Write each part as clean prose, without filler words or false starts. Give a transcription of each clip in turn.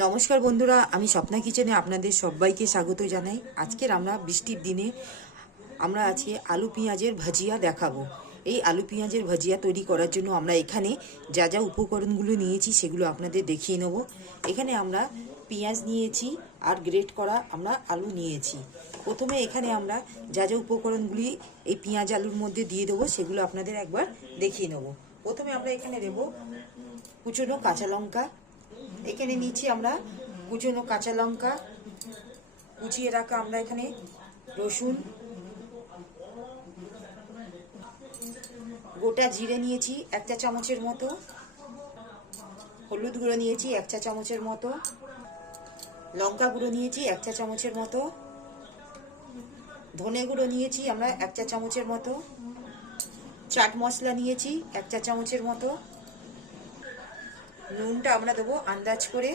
নমস্কার বন্ধুরা, আমি স্বপ্না কিচেনে আপনাদের সবাইকে স্বাগত জানাই। আজকের আমরা বৃষ্টির দিনে আমরা আজকে আলু পেঁয়াজের ভাজিয়া দেখাবো। এই আলু পেঁয়াজের ভাজিয়া তৈরি করার জন্য আমরা এখানে যা যা উপকরণগুলো নিয়েছি সেগুলো আপনাদের দেখিয়ে নেব। এখানে আমরা পেঁয়াজ নিয়েছি আর গ্রেট করা আমরা আলু নিয়েছি। প্রথমে এখানে আমরা যা যা উপকরণগুলি এই পেঁয়াজ আলুর মধ্যে দিয়ে দেবো সেগুলো আপনাদের একবার দেখিয়ে নেব। প্রথমে আমরা এখানে দেব কুচনো কাঁচা লঙ্কা। এখানে নিচ্ছি আমরা কুচনো কাঁচা লঙ্কা, কুচিয়ে রাখা আমরা এখানে রসুন, গোটা জিরে নিয়েছি 1 চা চামচের মতো, হলুদ গুঁড়ো নিয়েছি 1 চা চামচের মতো, লঙ্কা গুঁড়ো নিয়েছি 1 চা চামচের মতো, ধনে গুঁড়ো নিয়েছি আমরা 1 চা চামচের মতো, চাট মশলা নিয়েছি 1 চা চামচের মতো, নুনটা আমরা দেবো আন্দাজ করে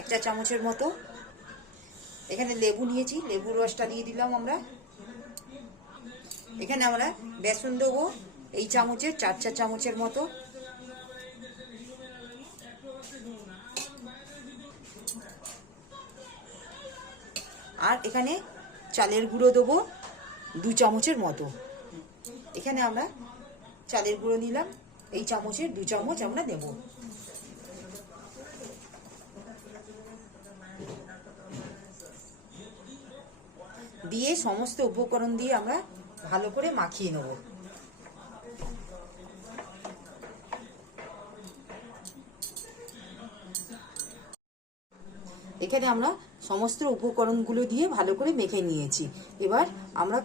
1 চা চামচের মতো। এখানে লেবু নিয়েছি, লেবুর রসটা দিয়ে দিলাম আমরা। এখানে আমরা বেসন দেবো এই চামচের 4 চা চামচের মতো। আর এখানে চালের গুঁড়ো দেবো 2 চামচের মতো। এখানে আমরা চালের গুঁড়ো নিলাম এই চামচের 2 চামচ আমরা দেব। দিয়ে সমস্ত উপকরণ দিয়ে আমরা ভালো করে মাখিয়ে নেব। এখানে আমরা সমস্ত উপকরণগুলো দিয়ে ভালো করে মেখে নিয়েছি। এবার আমরা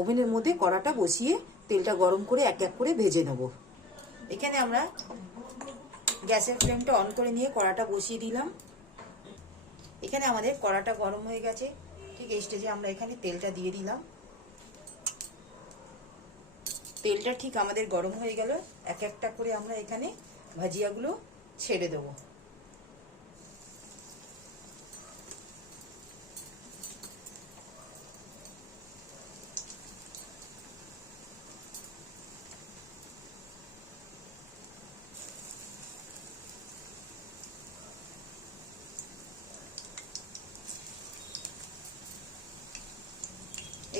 ওভেনের মধ্যে কড়াটা বসিয়ে তেলটা গরম করে এক এক করে ভেজে নেব। এখানে আমরা গ্যাসের ফ্লেমটা অন করে নিয়ে কড়াটা বসিয়ে দিলাম। এখানে আমাদের কড়াটা গরম হয়ে গেছে। ঠিক এই স্টেজে আমরা এখানে তেলটা দিয়ে দিলাম। তেলটা ঠিক আমাদের গরম হয়ে গেল। এক একটা করে আমরা এখানে ভাজিয়াগুলো ছেড়ে দেবো।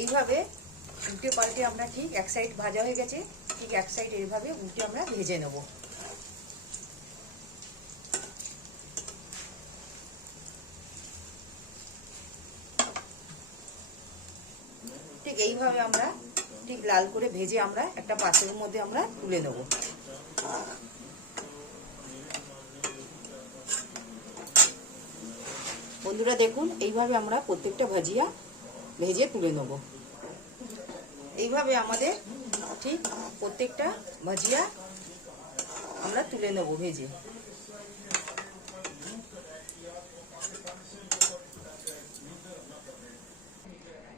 এইভাবে উল্টে পাল্টে আমরা ঠিক এক সাইড ভাজা হয়ে গেছে, ঠিক এক সাইড এইভাবে উল্টে আমরা ভেজে নেব। ঠিক এইভাবে আমরা ঠিক লাল করে ভেজে আমরা একটা পাত্রের মধ্যে আমরা তুলে নেব। বন্ধুরা দেখুন, এইভাবে আমরা প্রত্যেকটা ভাজিয়া ভেজে তুলে নেব। এইভাবে আমাদের ঠিক প্রত্যেকটা ভাজিয়া আমরা তুলে নেব ভেজে।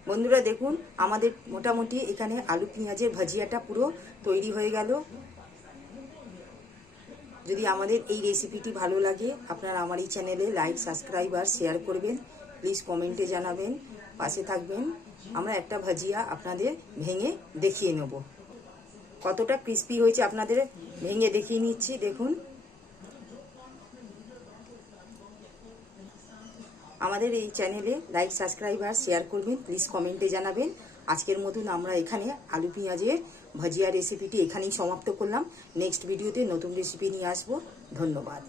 বন্ধুরা দেখুন, আমাদের মোটামুটি এখানে আলু পেঁয়াজের ভাজিয়াটা পুরো তৈরি হয়ে গেল। যদি আমাদের এই রেসিপিটি ভালো লাগে, আপনারা আমার এই চ্যানেলে লাইক, সাবস্ক্রাইব আর শেয়ার করবেন। প্লিজ কমেন্টে জানাবেন, পাশে থাকবেন। আমরা একটা ভাজিয়া আপনাদের ভেঙে দেখিয়ে নেব। কতটা ক্রিস্পি হয়েছে আপনাদের ভেঙে দেখিয়ে নিচ্ছি। দেখুন, আমাদের এই চ্যানেলে লাইক, সাবস্ক্রাইব আর শেয়ার করবেন। প্লিজ কমেন্টে জানাবেন। আজকের মতন আমরা এখানে আলু পেঁয়াজের ভাজিয়া রেসিপিটি এখানেই সমাপ্ত করলাম। নেক্সট ভিডিওতে নতুন রেসিপি নিয়ে আসবো। ধন্যবাদ।